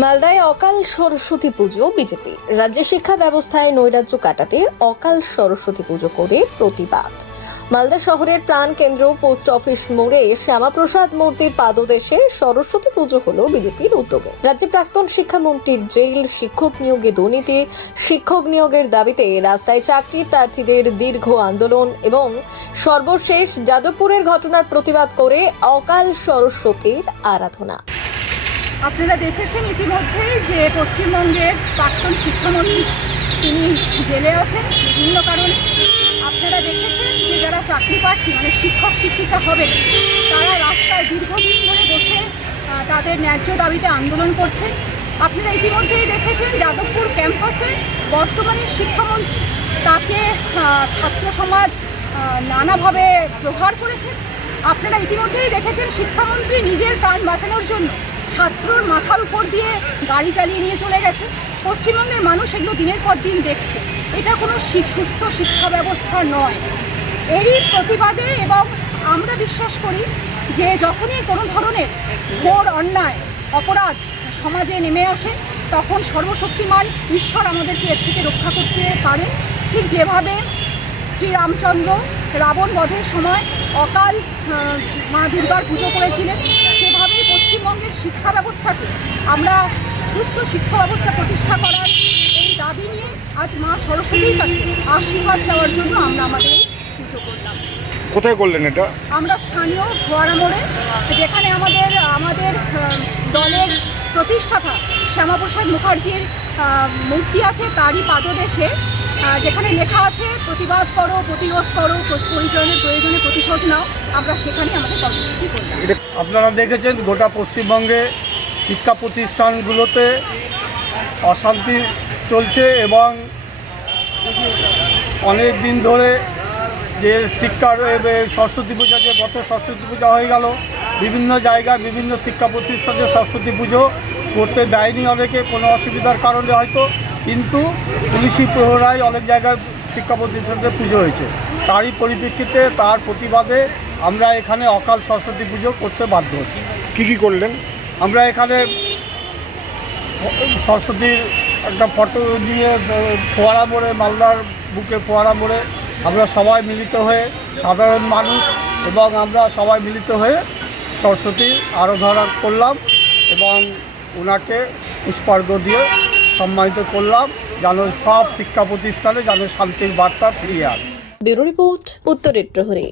মালদায় অকাল সরস্বতী পুজো। বিজেপি রাজ্যের শিক্ষা ব্যবস্থায় নৈরাজ্য কাটাতে অকাল সরস্বতী পুজো করে প্রতিবাদ। মালদা শহরের প্রাণ কেন্দ্র পোস্ট অফিস মোড়ে শ্যামাপ্রসাদ মূর্তির পাদদেশে সরস্বতী পুজো হলো বিজেপির উদ্যোগে। রাজ্যে প্রাক্তন শিক্ষামন্ত্রীর জেল, শিক্ষক নিয়োগে দুর্নীতি, শিক্ষক নিয়োগের দাবিতে রাস্তায় চাকরি প্রার্থীদের দীর্ঘ আন্দোলন এবং সর্বশেষ যাদবপুরের ঘটনার প্রতিবাদ করে অকাল সরস্বতীর আরাধনা। আপনারা দেখেছেন ইতিমধ্যেই যে পশ্চিমবঙ্গের প্রাক্তন শিক্ষামন্ত্রী তিনি জেলে আছেন বিভিন্ন কারণে। আপনারা দেখেছেন যে যারা চাকরি প্রার্থী মানে শিক্ষক শিক্ষিকা হবেন তারা রাস্তায় দীর্ঘদিন ধরে বসে তাদের ন্যায্য দাবিতে আন্দোলন করছেন। আপনারা ইতিমধ্যেই দেখেছেন যাদবপুর ক্যাম্পাসে বর্তমানে শিক্ষামন্ত্রী তাকে ছাত্র সমাজ নানাভাবে প্রহার করেছেন। আপনারা ইতিমধ্যেই দেখেছেন শিক্ষামন্ত্রী নিজের প্রাণ বাঁচানোর জন্য ছাত্রর মাথার উপর দিয়ে গাড়ি চালিয়ে নিয়ে চলে গেছে। পশ্চিমবঙ্গের মানুষ এগুলো দিনের পর দিন দেখছে। এটা কোনো সুস্থ শিক্ষা ব্যবস্থা নয়। এরই প্রতিবাদে এবং আমরা বিশ্বাস করি যে যখনই কোনো ধরনের ঘোর অন্যায় অপরাধ সমাজে নেমে আসে তখন সর্বশক্তিমান ঈশ্বর আমাদেরকে এর থেকে রক্ষা করতে পারে। ঠিক যেভাবে শ্রীরামচন্দ্র রাবণ বধের সময় অকাল মা দুর্গার পুজো করেছিলেন, সেভাবেই পশ্চিমবঙ্গের শিক্ষা ব্যবস্থাকে আমরা সুস্থ শিক্ষা ব্যবস্থা প্রতিষ্ঠা করার এই দাবি নিয়ে আজ মা সরস্বতীর কাছে আশীর্বাদ চাওয়ার জন্য আমরা আমাদের পুজো করলাম। কোথায় করলেন এটা? আমরা স্থানীয় ফোয়ারা মোড়ে, যেখানে আমাদের দলের প্রতিষ্ঠাতা শ্যামাপ্রসাদ মুখার্জির মূর্তি আছে, তারই পাদদেশে যেখানে লেখা আছে প্রতিবাদ করো, প্রতিরোধ করো, প্রয়োজনে প্রতিশোধ নাও, আমরা সেখানেই আমাদের কর্মসূচি করলাম। আপনারা দেখেছেন গোটা পশ্চিমবঙ্গে শিক্ষা প্রতিষ্ঠানগুলোতে অশান্তি চলছে এবং অনেক দিন ধরে যে শিক্ষার সরস্বতী পূজা, যে গত সরস্বতী পূজা হয়ে গেল, বিভিন্ন জায়গায় বিভিন্ন শিক্ষা প্রতিষ্ঠানে সরস্বতী পুজো করতে দেয়নি অনেকে কোনো অসুবিধার কারণে হয়তো, কিন্তু পুলিশি প্রহরায় অনেক জায়গায় শিক্ষা প্রতিষ্ঠানে পুজো হয়েছে। তারই পরিপ্রেক্ষিতে তার প্রতিবাদে আমরা এখানে অকাল সরস্বতী পুজো করতে বাধ্য হচ্ছি। কী করলেন? আমরা এখানে সরস্বতীর একটা ফটো দিয়ে ফোয়ারা মোড়ে, মালদার বুকে ফোয়ারা মোড়ে আমরা সবাই মিলিত হয়ে, সাধারণ মানুষ এবং আমরা সবাই মিলিত হয়ে সরস্বতীর আরাধনা করলাম এবং ওনাকে পুষ্পার্ঘ দিয়ে সম্মানিত করলাম, যেন সব শিক্ষা প্রতিষ্ঠানে যেন শান্তির বার্তা ফিরিয়ে আসে। ব্যুরো রিপোর্ট, উত্তরের প্রহরী।